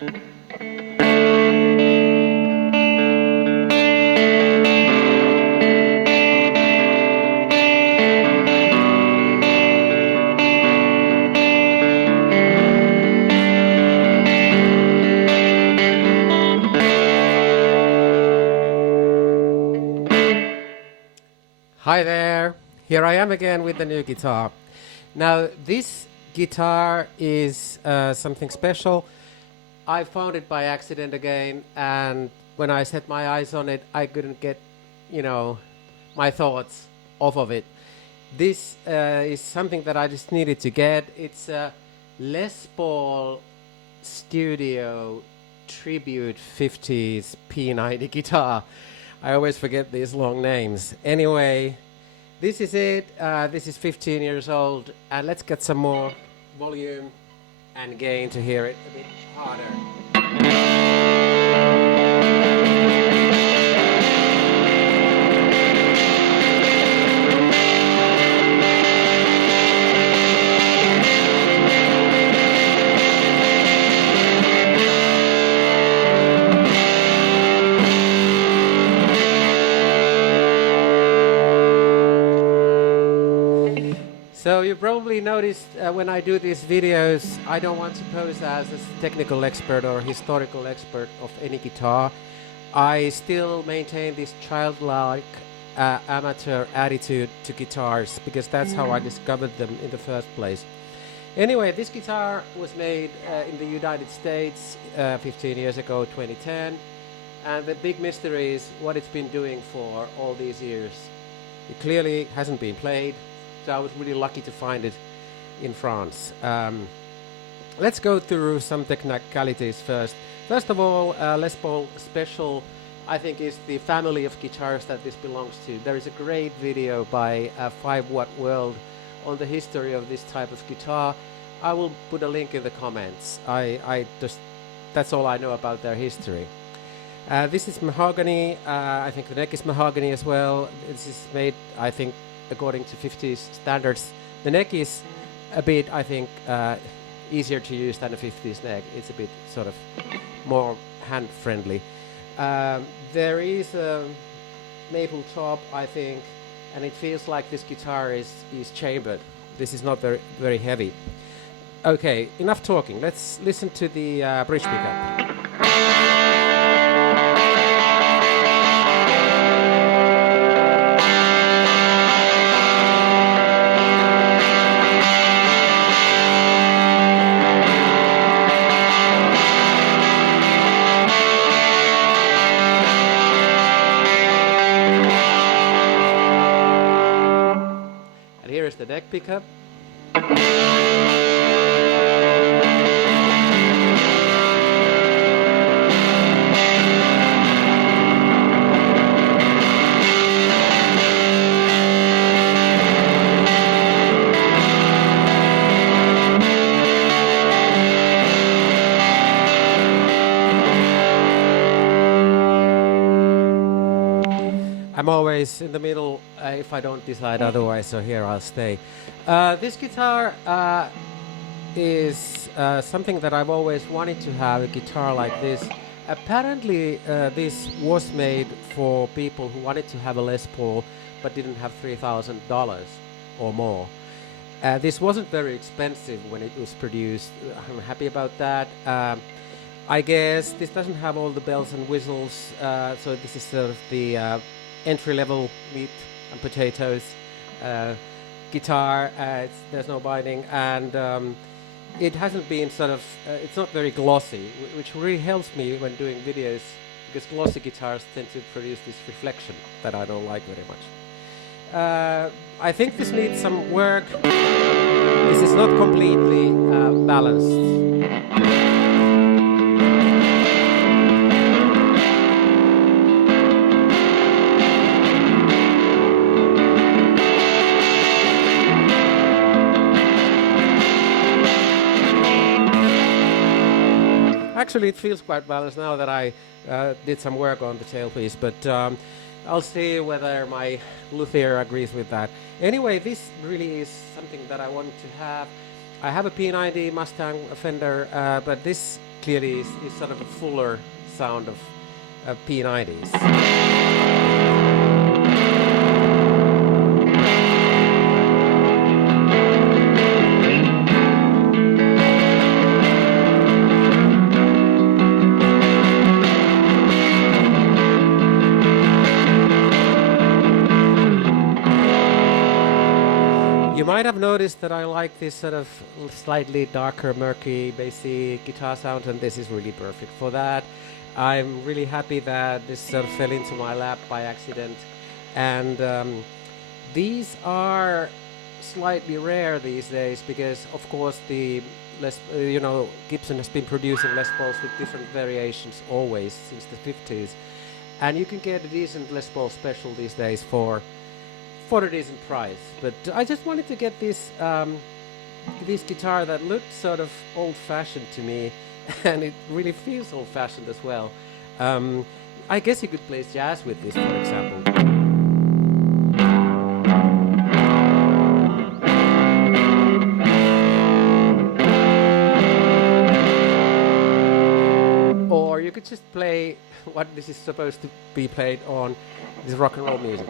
Hi there, here I am again with the new guitar. Now this guitar is something special. I found it by accident again, and when I set my eyes on it I couldn't get, my thoughts off of it. This is something that I just needed to get. It's a Les Paul Studio Tribute 50s P90 guitar. I always forget these long names. Anyway, this is it. This is 15 years old, and let's get some more volume and gain to hear it a bit harder. So you probably noticed when I do these videos, I don't want to pose as a technical expert or historical expert of any guitar. I still maintain this childlike amateur attitude to guitars because that's how I discovered them in the first place. Anyway, this guitar was made in the United States 15 years ago, 2010. And the big mystery is what it's been doing for all these years. It clearly hasn't been played. So I was really lucky to find it in France. Let's go through some technicalities first. First of all, Les Paul Special, I think, is the family of guitars that this belongs to. There is a great video by 5 Watt World on the history of this type of guitar. I will put a link in the comments. That's all I know about their history. This is mahogany. I think the neck is mahogany as well. This is made, I think, according to 50s standards. The neck is a bit, I think, easier to use than a 50s neck. It's a bit sort of more hand-friendly. There is a maple top, I think, and it feels like this guitar is chambered. This is not very heavy. Okay, enough talking. Let's listen to the bridge pickup. Here's the neck pickup. I'm always in the middle if I don't decide otherwise, so here I'll stay. This guitar is something that I've always wanted to have, a guitar like this. Apparently this was made for people who wanted to have a Les Paul but didn't have $3,000 or more. This wasn't very expensive when it was produced. I'm happy about that. I guess this doesn't have all the bells and whistles, so this is sort of the entry-level meat and potatoes guitar. There's no binding, and it hasn't been sort of, it's not very glossy, which really helps me when doing videos, because glossy guitars tend to produce this reflection that I don't like very much. I think this needs some work. This is not completely balanced. Actually, it feels quite balanced now that I did some work on the tailpiece, but I'll see whether my luthier agrees with that. Anyway, this really is something that I wanted to have. I have a P90 Mustang Fender, but this clearly is sort of a fuller sound of P90s. You might have noticed that I like this sort of slightly darker, murky, bassy guitar sound, and this is really perfect for that. I'm really happy that this sort of fell into my lap by accident, and these are slightly rare these days because, of course, the Gibson has been producing Les Pauls with different variations always since the 50s, and you can get a decent Les Paul special these days for a decent price. But I just wanted to get this guitar that looked sort of old-fashioned to me, and it really feels old-fashioned as well. I guess you could play jazz with this, for example. Or you could just play what this is supposed to be played on, this rock and roll music.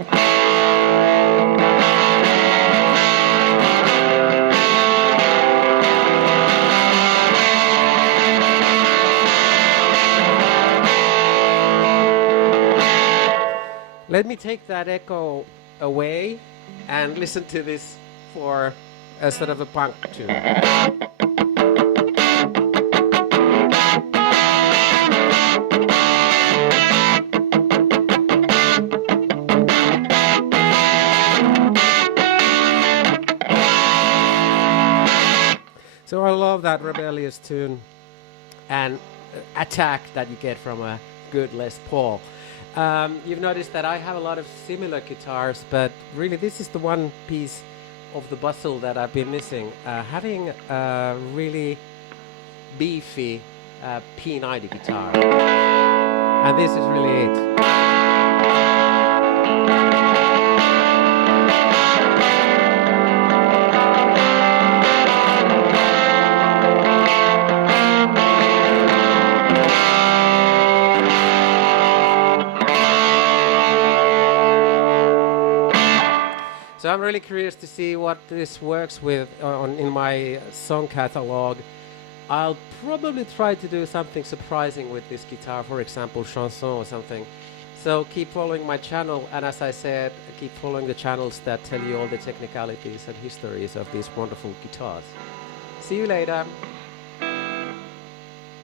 Let me take that echo away and listen to this for a sort of a punk tune. So I love that rebellious tune and attack that you get from a good Les Paul. You've noticed that I have a lot of similar guitars, but really this is the one piece of the puzzle that I've been missing. Having a really beefy P90 guitar. And this is really it. So I'm really curious to see what this works with in my song catalog. I'll probably try to do something surprising with this guitar, for example, chanson or something. So keep following my channel, and as I said, keep following the channels that tell you all the technicalities and histories of these wonderful guitars. See you later.